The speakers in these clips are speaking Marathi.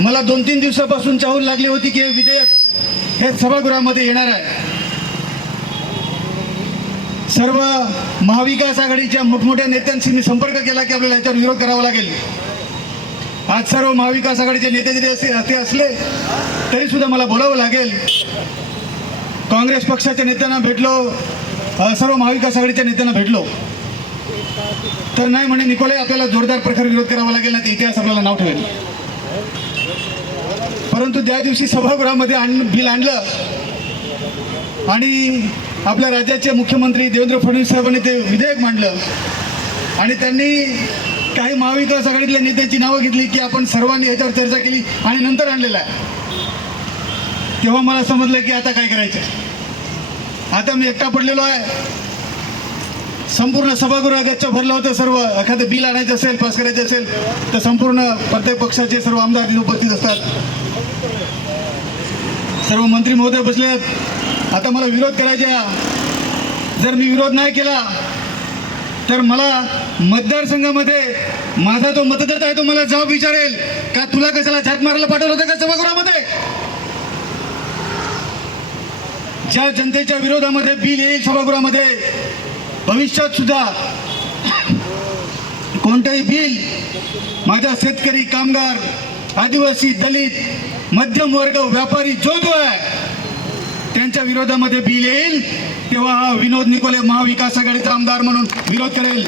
मला दोन तीन दिवसापासून चाहूल लागली होती की हे विधेयक हे सभागृहामध्ये येणार आहे. सर्व महाविकास आघाडीच्या मोठमोठ्या नेत्यांशी मी संपर्क केला की आपल्याला याच्यावर विरोध करावा लागेल. आज सर्व महाविकास आघाडीचे नेते जरी असे असे असले तरी सुद्धा मला बोलावं लागेल. काँग्रेस पक्षाच्या नेत्यांना भेटलो सर्व महाविकास आघाडीच्या नेत्यांना भेटलो. तर नाही म्हणे निकोले आपल्याला जोरदार प्रकार विरोध करावा लागेल ना ते इतिहास आपल्याला नाव ठेवेल. परंतु त्या दिवशी सभागृहामध्ये आण बिल आणलं आणि आपल्या राज्याचे मुख्यमंत्री देवेंद्र फडणवीस साहेबांनी ते विधेयक मांडलं. आणि त्यांनी काही महाविकास आघाडीतल्या नेत्यांची नावं घेतली की आपण सर्वांनी याच्यावर चर्चा केली आणि नंतर आणलेला आहे. तेव्हा मला समजलं की आता काय करायचं? आता मी एकटा पडलेलो आहे. संपूर्ण सभागृह गच्च भरलं होतं सर्व. एखादं बिल आणायचं असेल पास करायचं असेल तर संपूर्ण प्रत्येक पक्षाचे सर्व आमदार तिथे उपस्थित असतात. सर्व मंत्री महोदय बसले आहेत. आता मला विरोध करायचा जर मी विरोध नाही केला तर मला मतदारसंघामध्ये माझा जो मतदाता आहे तो मला जाब विचारेल. का तुला कशाला झाट मारायला पाठवलं होतं का सभागृहामध्ये? ज्या जनतेच्या विरोधामध्ये बिल येईल सभागृहामध्ये भविष्यात सुद्धा कोणतंही बिल माझ्या शेतकरी कामगार आदिवासी दलित मध्यम वर्ग व्यापारी जो जो आहे त्यांच्या विरोधामध्ये बिल येईल. तेव्हा हा विनोद निकोले महाविकास आघाडीचा आमदार म्हणून विरोध करेल.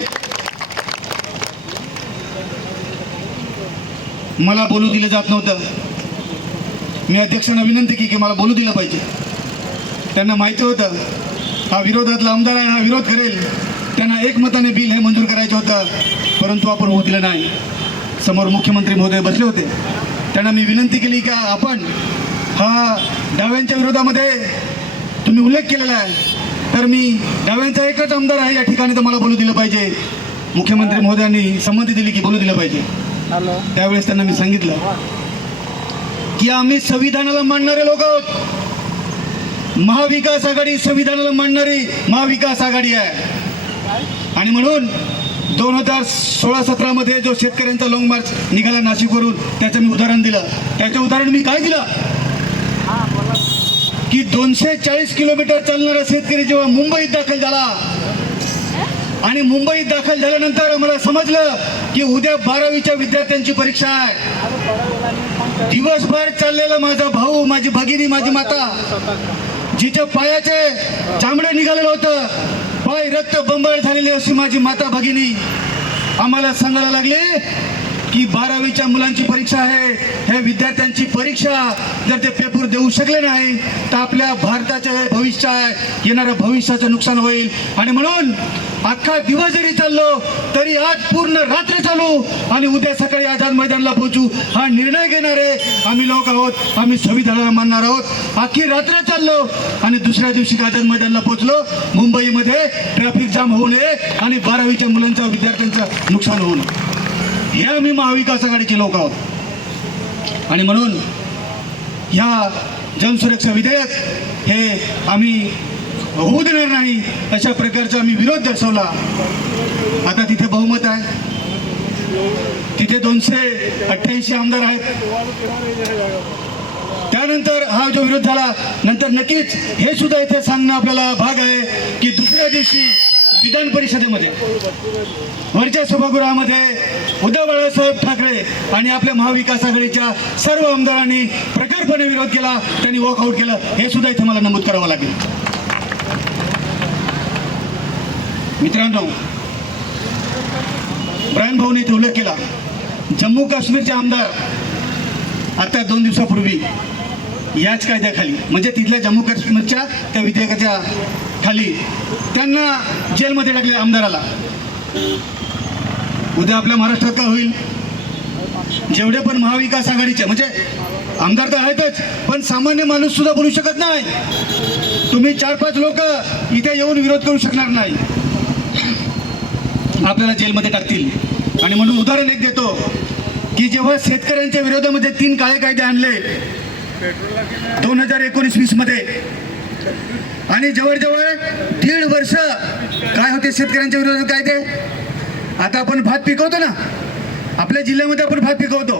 मला बोलू दिलं जात नव्हतं. मी अध्यक्षांना विनंती की की मला बोलू दिलं पाहिजे. त्यांना माहिती होतं. हा विरोधातला आमदार आहे हा विरोध करेल. त्यांना एकमताने बिल हे मंजूर करायचं होतं परंतु आपण होऊ दिलं नाही. समोर मुख्यमंत्री महोदय बसले होते. त्यांना मी विनंती केली का आपण हा डाव्यांच्या विरोधामध्ये तुम्ही उल्लेख केलेला आहे तर मी डाव्यांचा एकच आमदार आहे या ठिकाणी तर मला बोलू दिलं पाहिजे. मुख्यमंत्री महोदयांनी संमती दिली की बोलू दिलं पाहिजे. त्यावेळेस त्यांना मी सांगितलं की आम्ही संविधानाला मानणारे लोक आहोत. महाविकास आघाडी संविधानाला मांडणारी महाविकास आघाडी आहे. आणि म्हणून दोन हजार सोळा सतरामध्ये जो शेतकऱ्यांचा लॉंग मार्च निघाला नाशिकवरून त्याचं मी उदाहरण दिलं. त्याचं उदाहरण मी काय दिलं? की दोनशे चाळीस किलोमीटर चालणारा शेतकरी जेव्हा मुंबईत दाखल झाला आणि मुंबईत दाखल झाल्यानंतर मला समजलं की उद्या बारावीच्या विद्यार्थ्यांची परीक्षा आहे. दिवसभर चाललेला माझा भाऊ माझी भगिनी माझी माता जिच्या पायाचे चामडं निघालेलं होतं पाय रक्त बंबाळ झालेली अशी माझी माता भगिनी आम्हाला सांगायला लागले की बारावीच्या मुलांची परीक्षा आहे हे विद्यार्थ्यांची परीक्षा जर ते पेपर देऊ शकले नाही तर आपल्या भारताचं हे भविष्य आहे येणाऱ्या भविष्याचं नुकसान होईल. आणि म्हणून अख्खा दिवस जरी चाललो तरी आज पूर्ण रात्र चालू आणि उद्या सकाळी आझाद मैदानला पोहोचू हा निर्णय घेणारे आम्ही लोक आहोत आम्ही संविधानाला मानणार आहोत. अख्खी रात्र चाललो आणि दुसऱ्या दिवशी आझाद मैदानला पोहोचलो. मुंबईमध्ये ट्रॅफिक जाम होऊ नये आणि बारावीच्या मुलांचा विद्यार्थ्यांचं नुकसान होऊ नये. हे आम्ही महाविकास आघाडीचे लोक आहोत. आणि म्हणून ह्या जनसुरक्षा विधेयक हे आम्ही होऊ देणार नाही अशा प्रकारचा आम्ही विरोध दर्शवला. आता तिथे बहुमत आहे. तिथे दोनशे अठ्ठ्याऐंशी आमदार आहेत. त्यानंतर हा जो विरोध झाला नंतर नक्कीच हे सुद्धा इथे सांगणं आपल्याला भाग आहे की दुसऱ्या दिवशी विधान परिषदेमध्ये वरच्या सभागृहामध्ये उद्धव बाळासाहेब ठाकरे आणि आपल्या महाविकास आघाडीच्या सर्व आमदारांनी प्रखरपणे विरोध केला त्यांनी वॉकआउट केलं हे सुद्धा इथे मला नमूद करावं लागेल. मित्रांनो ब्रायन भाऊने इथे उल्लेख केला जम्मू काश्मीरचे आमदार आता दोन दिवसापूर्वी याच कायद्याखाली म्हणजे तिथल्या जम्मू काश्मीरच्या त्या विधेयकाच्या खाली त्यांना जेलमध्ये टाकले आमदाराला. उद्या आपल्या महाराष्ट्रात काय होईल? जेवढे पण महाविकास आघाडीचे म्हणजे आमदार तर आहेतच पण सामान्य माणूस सुद्धा बोलू शकत नाही. तुम्ही चार पाच लोक इथे येऊन विरोध करू शकणार नाही. आपल्याला जेलमध्ये टाकतील. आणि म्हणून उदाहरण एक देतो की जेव्हा शेतकऱ्यांच्या विरोधामध्ये तीन काळे कायदे आणले दोन हजार एकोणीस वीसमध्ये आणि जवळजवळ दीड वर्ष काय होते शेतकऱ्यांच्या विरोधात कायदे आता आपण भात पिकवतो ना. आपल्या जिल्ह्यामध्ये आपण भात पिकवतो.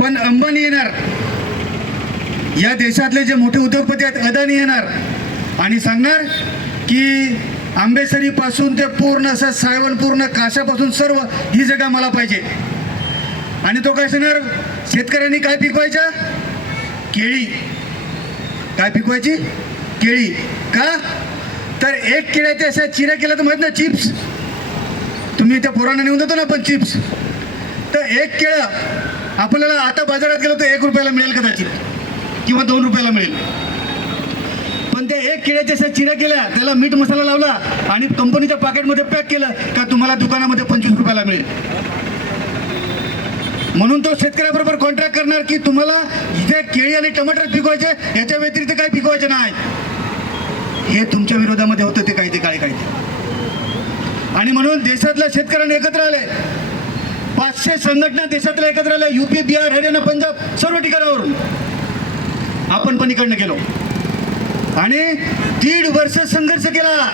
पण अंबानी येणार. या देशातले जे मोठे उद्योगपती आहेत अदानी येणार. आणि सांगणार की आंबेसरी पासून ते पूर्ण असं सायवन पूर्ण काशापासून सर्व ही जगा मला पाहिजे. आणि तो काय सांगणार? शेतकऱ्यांनी काय पिकवायच्या केळी. काय पिकवायची? केळी. का? तर एक केळ्याच्या अशा चिऱ्या केल्या तर माहीत ना चिप्स. तुम्ही त्या पोरांना नेऊन देतो ना आपण चिप्स. तर एक केळं आपल्याला आता बाजारात गेलो तर एक रुपयाला मिळेल कदाचित. किंवा दोन रुपयाला मिळेल. पण त्या एक केळ्याच्या अशा चिऱ्या केल्या त्याला मीठ मसाला लावला आणि कंपनीच्या पॅकेटमध्ये पॅक केलं का तुम्हाला दुकानामध्ये पंचवीस रुपयाला मिळेल. म्हणून तो शेतकऱ्याबरोबर कॉन्ट्रॅक्ट करणार की तुम्हाला इथे केळी आणि टमाटर पिकवायचे याच्या व्यतिरिक्त काही पिकवायचे नाही. हे तुमच्या विरोधामध्ये होतं ते काही ते काळे कायदे आणि म्हणून देशातल्या शेतकऱ्यांनी एकत्र आले. पाचशे संघटना देशातल्या एकत्र आल्या. युपी बिहार हरियाणा पंजाब सर्व ठिकाणावरून. आपण पण इकडनं गेलो. आणि दीड वर्ष संघर्ष केला.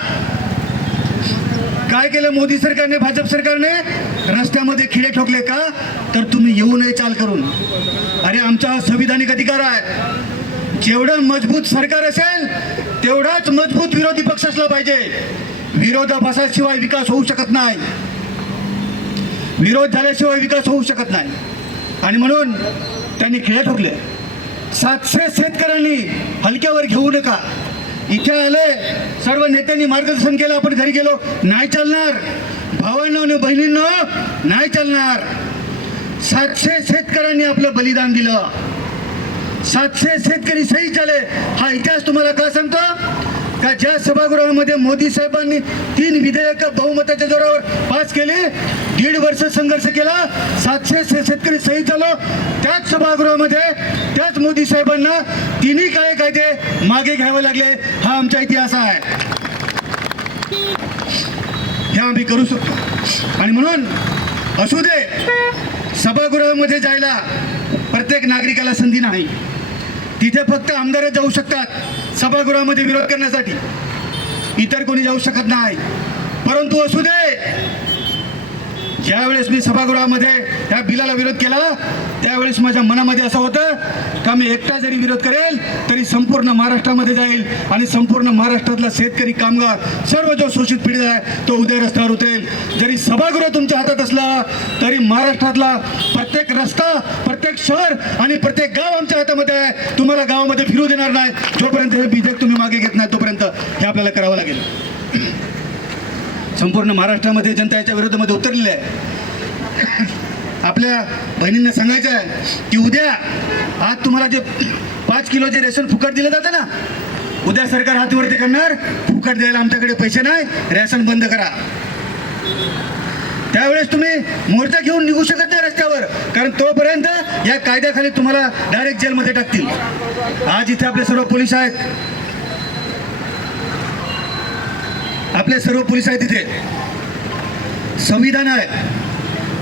काय केलं मोदी सरकारने भाजप सरकारने? रस्त्यामध्ये खिळे ठोकले का? तर तुम्ही येऊ नये चाल करून. अरे आमचा संविधानिक अधिकार आहे. जेवढं मजबूत सरकार असेल तेवढाच मजबूत विरोधी पक्ष असला पाहिजे. विरोधाभासाशिवाय विकास होऊ शकत नाही. विरोध झाल्याशिवाय विकास होऊ शकत नाही. आणि म्हणून त्यांनी खिळे ठोकले. सातशे शेतकऱ्यांनी हलक्यावर घेऊ नका. इथे आले सर्व नेत्यांनी मार्गदर्शन केलं आपण घरी गेलो. नाही चालणार. भावांना आणि बहिणींना नाही चालणार. सातशे शेतकऱ्यांनी आपलं बलिदान दिलं. सातशे शेतकरी सही झाले. हा इतिहास तुम्हाला का सांगतो? का ज्या सभागृहामध्ये मोदी साहेबांनी तीन विधेयक बहुमताच्या जोरावर पास केले दीड वर्ष संघर्ष केला सातशे शेतकरी शहीद झालो त्याच सभागृहामध्ये त्याच मोदी साहेबांना तिन्ही काय कायदे मागे घ्यावे लागले हा आमचा इतिहास आहे. हे आम्ही करू शकतो. आणि म्हणून असू दे सभागृहामध्ये जायला प्रत्येक नागरिकाला संधी नाही. तिथे फक्त आमदारच जाऊ शकतात. सभागृहामध्ये विरोध करण्यासाठी इतर कोणी जाऊ शकत नाही. परंतु असू दे. ज्यावेळेस मी सभागृहामध्ये त्या बिलाला विरोध केला त्यावेळेस माझ्या मनामध्ये असं होतं का मी एकटा जरी विरोध करेल तरी संपूर्ण महाराष्ट्रामध्ये जाईल आणि संपूर्ण महाराष्ट्रातला शेतकरी कामगार सर्व जो शोषित पीडित आहे तो उद्या रस्त्यावर उतरेल. जरी सभागृह तुमच्या हातात असला तरी महाराष्ट्रातला प्रत्येक रस्ता प्रत्येक शहर आणि प्रत्येक गाव आमच्या हातामध्ये आहे. तुम्हाला गावामध्ये फिरू देणार नाही. जोपर्यंत हे विधेयक तुम्ही मागे घेत नाही तोपर्यंत हे आपल्याला करावं लागेल. संपूर्ण महाराष्ट्रामध्ये जनता याच्या विरोधामध्ये उतरलेली आहे. आपल्या बहिणींना सांगायचं आहे की उद्या आज तुम्हाला जे पाच किलोचे रेशन फुकट दिलं जातं ना उद्या सरकार हातीवरती करणार फुकट द्यायला आमच्याकडे पैसे नाही रेशन बंद करा. त्यावेळेस तुम्ही मोर्चा घेऊन निघू शकत नाही रस्त्यावर कारण तोपर्यंत या कायद्याखाली तुम्हाला डायरेक्ट जेलमध्ये टाकतील. आज इथे आपले सर्व पोलीस आहेत. आपले सर्व पोलीस आहेत तिथे संविधान आहे.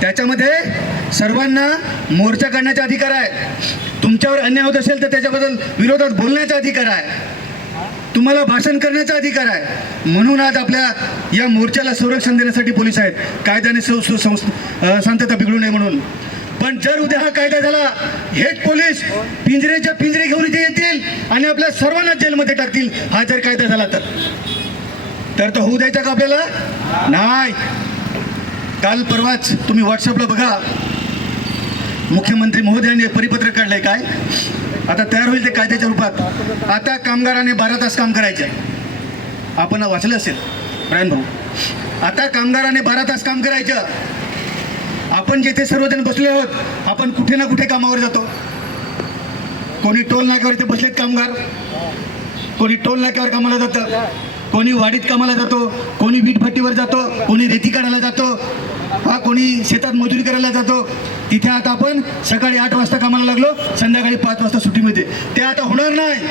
त्याच्यामध्ये सर्वांना मोर्चा काढण्याचा अधिकार आहे. तुमच्यावर अन्याय होत असेल तर त्याच्याबद्दल विरोधात बोलण्याचा अधिकार आहे. तुम्हाला भाषण करण्याचा अधिकार आहे. म्हणून आज आपल्या या मोर्चाला संरक्षण देण्यासाठी पोलीस आहेत. कायद्याने सु- शांतता बिघडू नये म्हणून. पण जर उद्या हा कायदा झाला हेच पोलीस पिंजरेच्या पिंजरे घेऊन इथे येतील आणि आपल्या सर्वांना जेलमध्ये टाकतील. हा जर कायदा झाला तर. तर तो होऊ द्यायचा का आपल्याला? नाही. काल परवाच तुम्ही व्हॉट्सअपला बघा. मुख्यमंत्री महोदयांनी परिपत्रक काढलंय काय? आता तयार होईल ते कायद्याच्या रूपात. आता कामगाराने बारा तास काम करायचे आपण वाचलं असेल. ब्रायन भाऊ. आता कामगाराने बारा तास काम करायचं. आपण जिथे सर्वजण बसले आहोत आपण कुठे ना कुठे कामावर जातो. कोणी टोल नाक्यावर ते बसलेत कामगार? कोणी टोल नाक्यावर कामाला जातं? कोणी वाडीत कामाला जातो? कोणी वीटभट्टीवर जातो? कोणी रेती काढायला जातो? हा कोणी शेतात मजुरी करायला जातो तिथे आता आपण सकाळी आठ वाजता कामाला लागलो संध्याकाळी पाच वाजता सुट्टी मिळते. ते आता होणार नाही.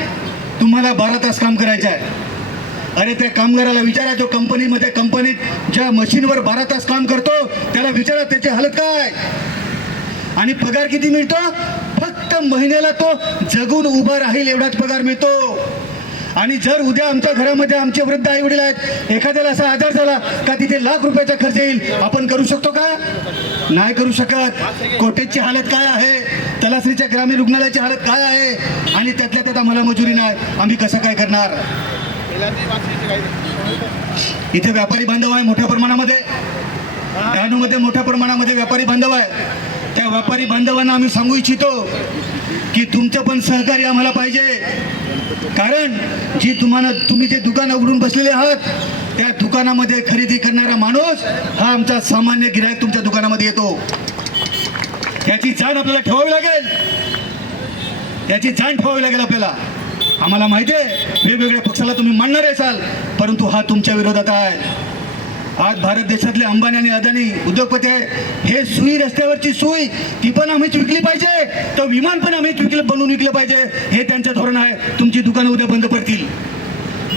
तुम्हाला बारा तास काम करायचं आहे अरे त्या कामगाराला विचारा जो कंपनीमध्ये कंपनीत ज्या मशीनवर बारा तास काम करतो त्याला विचारा त्याची हालत काय? आणि पगार किती मिळतो? फक्त महिन्याला तो जगून उभा राहील एवढाच पगार मिळतो. आणि जर उद्या आमच्या घरामध्ये आमचे वृद्ध आई वडील आहेत एखाद्याला असा आजार झाला का तिथे लाख रुपयाचा खर्च येईल आपण करू शकतो का? नाही करू शकत. कोटेजची हालत काय आहे? तलासरीच्या ग्रामीण रुग्णालयाची हालत काय आहे? आणि त्यातल्या त्यात आम्हाला मजुरी नाही. आम्ही कसं काय करणार? इथे व्यापारी बांधव आहे मोठ्या प्रमाणामध्ये. डहाणूमध्ये मोठ्या प्रमाणामध्ये व्यापारी बांधव आहे. त्या व्यापारी बांधवांना आम्ही सांगू इच्छितो की तुमचं पण सहकार्य आम्हाला पाहिजे. कारण जी तुम्हाला तुम्ही ते दुकान उघडून बसलेले आहात त्या दुकानामध्ये खरेदी करणारा माणूस हा आमचा सामान्य गिरायक तुमच्या दुकानामध्ये येतो. त्याची जाण आपल्याला ठेवावी लागेल. त्याची जाण ठेवावी लागेल आपल्याला. आम्हाला माहिती आहे वेगवेगळ्या पक्षाला तुम्ही मांडणारे असाल परंतु हा तुमच्या विरोधात आहे. आज भारत देशातले अंबानी आणि अदानी उद्योगपती आहे. हे सुई रस्त्यावरची सुई ती पण आम्हीच विकली पाहिजे. तर विमान पण आम्हीच विकलं बनवून विकलं पाहिजे. हे त्यांचं धोरण आहे. तुमची दुकानं उद्या बंद पडतील.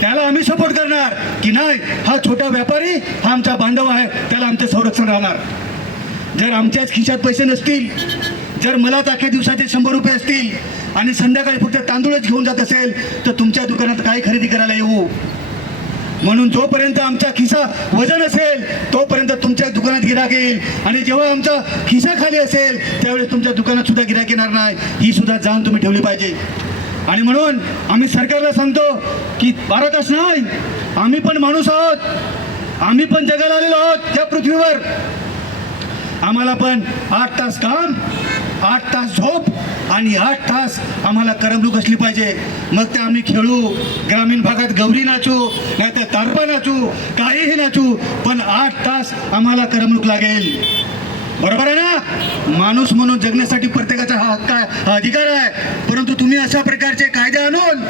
त्याला आम्ही सपोर्ट करणार. की नाही हा छोटा व्यापारी हा आमचा बांधव आहे. त्याला आमचं संरक्षण राहणार. जर आमच्याच खिशात पैसे नसतील जर मला अख्ख्या दिवसाचे शंभर रुपये असतील आणि संध्याकाळी फक्त तांदूळच घेऊन जात असेल तर तुमच्या दुकानात काय खरेदी करायला येऊ? म्हणून जोपर्यंत आमचा खिसा वजन असेल तोपर्यंत तुमच्या दुकानात गिराक येईल. आणि जेव्हा आमचा खिसा खाली असेल त्यावेळेस तुमच्या दुकानात सुद्धा गिराक येणार नाही. ही सुद्धा जाण तुम्ही ठेवली पाहिजे. आणि म्हणून आम्ही सरकारला सांगतो की बारा तास नाही. आम्ही पण माणूस आहोत. आम्ही पण जगाला आलेलो आहोत त्या पृथ्वीवर. आम्हाला पण आठ तास काम आठ तास झोप आणि आठ तास आम्हाला करमणूक असली पाहिजे. मग ते आम्ही खेळू ग्रामीण भागात गौरी नाचू नाहीतर तारपा नाचू काहीही नाचू पण आठ तास आम्हाला करमणूक लागेल. बरोबर आहे ना? माणूस म्हणून जगण्यासाठी प्रत्येकाचा हा हक्क आहे हा अधिकार आहे. परंतु तुम्ही अशा प्रकारचे कायदे आणून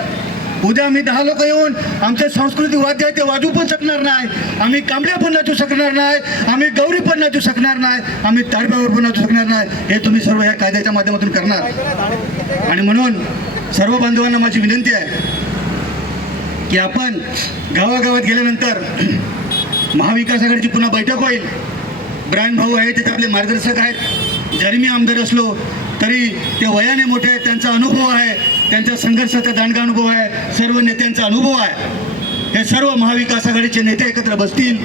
उद्या आम्ही दहा लोक येऊन आमचे सांस्कृतिक वाद्य आहे ते वाजू पण शकणार नाही. आम्ही कांबड्या पण नाचू शकणार नाही. आम्ही गौरी पण नाचू शकणार नाही. आम्ही ताडब्यावर पण नाचू शकणार नाही. हे तुम्ही सर्व या कायद्याच्या माध्यमातून करणार. आणि म्हणून सर्व बांधवांना माझी विनंती आहे की आपण गावागावात गेल्यानंतर महाविकास आघाडीची पुन्हा बैठक होईल. ब्रँड भाऊ आहे तिथे आपले मार्गदर्शक आहेत. जरी मी आमदार असलो तरी ते वयाने मोठे आहेत त्यांचा अनुभव आहे. त्यांचा संघर्षाचा दांडगा अनुभव आहे. सर्व नेत्यांचा अनुभव आहे. हे सर्व महाविकास आघाडीचे नेते एकत्र बसतील.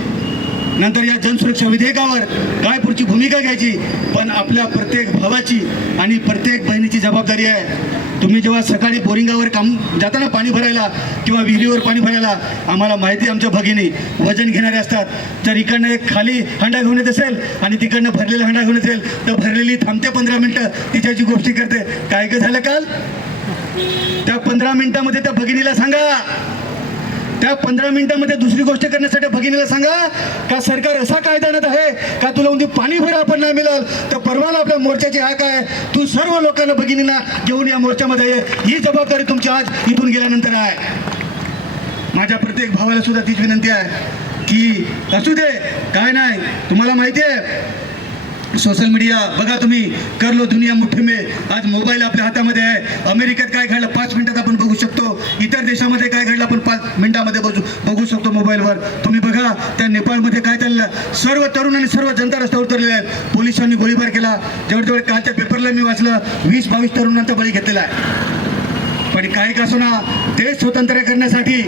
नंतर या जनसुरक्षा विधेयकावर काय पुढची भूमिका घ्यायची. पण आपल्या प्रत्येक भावाची आणि प्रत्येक बहिणीची जबाबदारी आहे. तुम्ही जेव्हा सकाळी बोरिंगावर काम जाताना पाणी भरायला किंवा विहिरीवर पाणी भरायला आम्हाला माहिती आमच्या भगिनी वजन घेणारे असतात. जर इकडनं एक खाली हंडा घेऊन येत असेल आणि तिकडनं भरलेला हंडा घेऊन असेल तर भरलेली थांबते पंधरा मिनटं. तिच्याची गोष्टी करते. काय काय झालं काल? त्या पंधरा मिनिटामध्ये त्या भगिनीला सांगा. त्या पंधरा मिनिटामध्ये दुसरी गोष्ट करण्यासाठी भगिनीला सांगा का सरकार असा कायदा आणत आहे का तुला उद्या पाणी भर आपण नाही मिळाल तर परवाला आपल्या मोर्चाची हाक आहे. तू सर्व लोकांना भगिनींना घेऊन या मोर्चामध्ये ये. ही जबाबदारी तुमची आज इथून गेल्यानंतर आहे. माझ्या प्रत्येक भावाला सुद्धा तीच विनंती आहे की असू दे काय नाही तुम्हाला माहिती आहे सोशल मीडिया बघा तुम्ही कर लो दुनिया मुठ्ठी में आज मोबाईल आपल्या हातामध्ये आहे. अमेरिकेत काय घडलं? पाच मिनिटात आपण बघू शकतो. इतर देशामध्ये काय घडलं? आपण पाच मिनिटामध्ये बघू बघू शकतो मोबाईलवर. तुम्ही बघा त्या नेपाळमध्ये काय चाललं? सर्व तरुण आणि सर्व जनता रस्त्यावर उतरलेल्या आहेत. पोलिसांनी गोळीबार केला. जवळजवळ कालच्या पेपरला मी वाचलं वीस बावीस तरुणांचा बळी घेतलेला आहे. पण काही का ना देश स्वतंत्र करण्यासाठी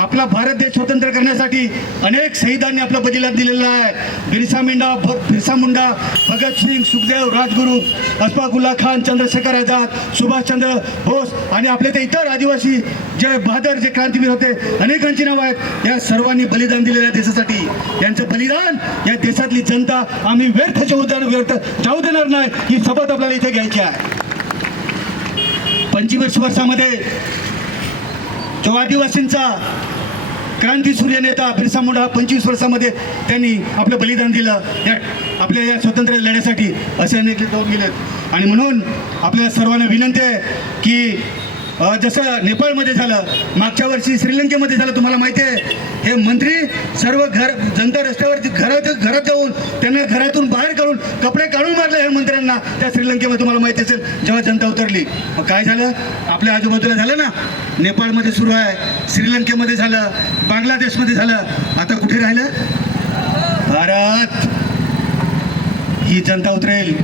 आपला भारत देश स्वतंत्र करण्यासाठी अनेक शहीदांनी आपला बलिदान दिलेला आहे. बिरसा मिंडा बिरसा मुंडा भगतसिंग सुखदेव राजगुरू अस्फाकुल्ला खान चंद्रशेखर आझाद सुभाषचंद्र बोस आणि आपले ते इतर आदिवासी जे बहादर जे क्रांतीवीर होते अनेकांची नावं आहेत. या सर्वांनी बलिदान दिलेलं आहे देशासाठी. यांचं बलिदान या देशातली जनता आम्ही व्यर्थ जाऊ देणार व्यर्थ जाऊ देणार नाही. ही शपथ आपल्याला इथे घ्यायची आहे. पंचवीस वर्षामध्ये जो आदिवासींचा क्रांती सूर्य नेता बिरसा मुंडा हा पंचवीस वर्षामध्ये त्यांनी आपलं बलिदान दिलं. या आपल्या या स्वातंत्र्य लढ्यासाठी असे अनेक जाऊन गेलेत. आणि म्हणून आपल्या सर्वांना विनंती आहे की जसं नेपाळमध्ये झालं मागच्या वर्षी श्रीलंकेमध्ये झालं तुम्हाला माहिती आहे हे मंत्री सर्व घर जनता रस्त्यावरती घरात घरात जाऊन त्यांना घरातून बाहेर काढून कपडे काढून मारले ह्या मंत्र्यांना. त्या श्रीलंकेमध्ये तुम्हाला माहिती असेल जेव्हा जनता उतरली. मग काय झालं? आपल्या आजूबाजूला झालं ना? नेपाळमध्ये सुरू आहे श्रीलंकेमध्ये झालं बांगलादेशमध्ये झालं. आता कुठे राहिलं? भारत. ही जनता उतरेल.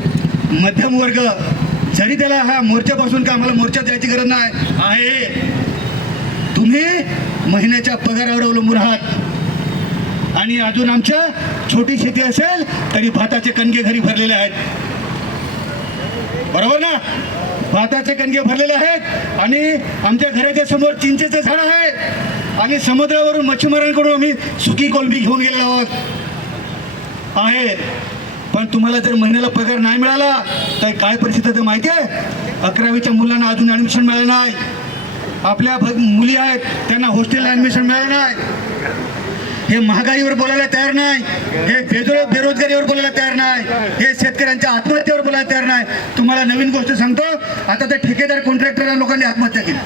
मध्यम वर्ग. जरी त्याला हा मोर्चापासून का आम्हाला मोर्चात जायची गरज नाही आहे. तुम्ही महिन्याच्या पगारावर अवलंबून आहात. आणि अजून आमच्या छोटी शेती असेल तरी भाताचे कणगे घरी भरलेले आहेत. बरोबर ना? भाताचे कणगे भरलेले आहेत आणि आमच्या घराच्या समोर चिंचेचं झाड आहे. आणि समुद्रावरून मच्छीमारांकडून आम्ही सुकी कोलंबी घेऊन गेलेलो आहोत. आहे. पण तुम्हाला जर महिन्याला पगार नाही मिळाला तर काय परिस्थिती तर माहिती आहे? अकरावीच्या मुलांना अजून ॲडमिशन मिळालं नाही. आपल्या भ- मुली आहेत त्यांना हॉस्टेल ॲडमिशन मिळालं नाही. हे महागाईवर बोलायला तयार नाही. हे बेजो बेरोजगारीवर बोलायला तयार नाही. हे शेतकऱ्यांच्या आत्महत्येवर बोलायला तयार नाही. तुम्हाला नवीन गोष्ट सांगतो. आता ते ठेकेदार कॉन्ट्रॅक्टर लोकांनी आत्महत्या केली.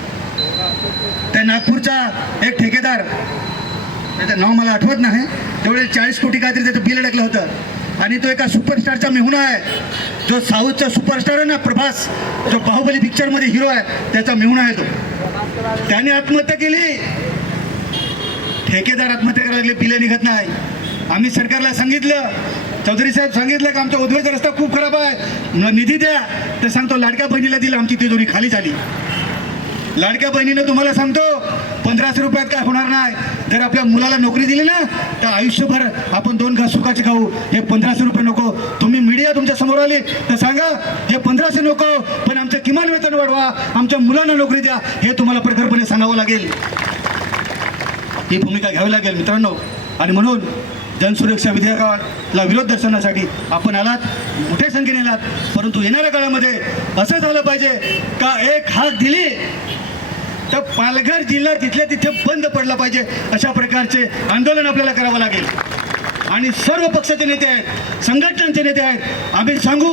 त्या नागपूरचा एक ठेकेदार त्याचं नाव मला आठवत नाही. तेवढे चाळीस कोटी काहीतरी त्याचं बिल अडकलं होतं. आणि तो एका सुपरस्टारचा मेहुणा आहे. जो साऊथचा सुपरस्टार आहे ना प्रभास जो बाहुबली पिक्चरमध्ये हिरो आहे त्याचा मेहुणा आहे तो. त्याने आत्महत्या केली. ठेकेदार आत्महत्या करायला लागले पिल्या निघत नाही. आम्ही सरकारला सांगितलं चौधरी साहेब सांगितलं की आमचा उद्वेचा रस्ता खूप खराब आहे. निधी द्या तर सांगतो लाडक्या बहिणीला दिलं आमची तिजोरी खाली झाली. लाडक्या बहिणीनं तुम्हाला सांगतो पंधराशे रुपयात काय होणार नाही. जर आपल्या मुलाला नोकरी दिली ना तर आयुष्यभर आपण दोन घास सुखाचे खाऊ. हे पंधराशे रुपये नको तुम्ही मीडिया तुमच्यासमोर आली. तर सांगा हे पंधराशे नको पण आमचं किमान वेतन वाढवा आमच्या मुलांना नोकरी द्या हे तुम्हाला प्रखरपणे सांगावं लागेल. ही भूमिका घ्यावी लागेल मित्रांनो. आणि म्हणून जनसुरक्षा विधेयकाला विरोध दर्शवण्यासाठी आपण आलात मोठ्या संख्येने आलात परंतु येणाऱ्या काळामध्ये असं झालं पाहिजे का एक हाक दिली? तर पालघर जिल्हा तिथल्या तिथे बंद पडला पाहिजे अशा प्रकारचे आंदोलन आपल्याला करावं लागेल. आणि सर्व पक्षाचे नेते आहेत संघटनांचे नेते आहेत. आम्ही सांगू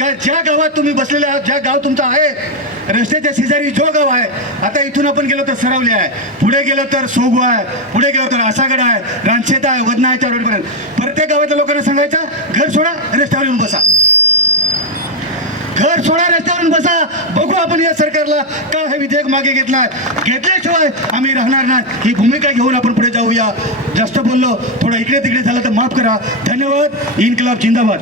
का ज्या गावात तुम्ही बसलेले आहात ज्या गाव तुमचं आहे रस्त्याच्या शेजारी जो गाव आहे आता इथून आपण गेलो तर सरावली आहे. पुढे गेलो तर सोगू आहे. पुढे गेलो तर आसागड आहे. रानशेत आहे वदना आहे चारोडपर्यंत प्रत्येक गावातल्या लोकांना सांगायचं घर सोडा रस्त्यावर येऊन बसा. घर सोडा रस्त्यावरून बसा. बघू आपण या सरकारला का हे विधेयक मागे घेतलाय. घेतल्याशिवाय आम्ही राहणार नाही. ही भूमिका घेऊन आपण पुढे जाऊया. जास्त बोललो थोडं इकडे तिकडे झालं तर माफ करा. धन्यवाद. इन्कलाब जिंदाबाद.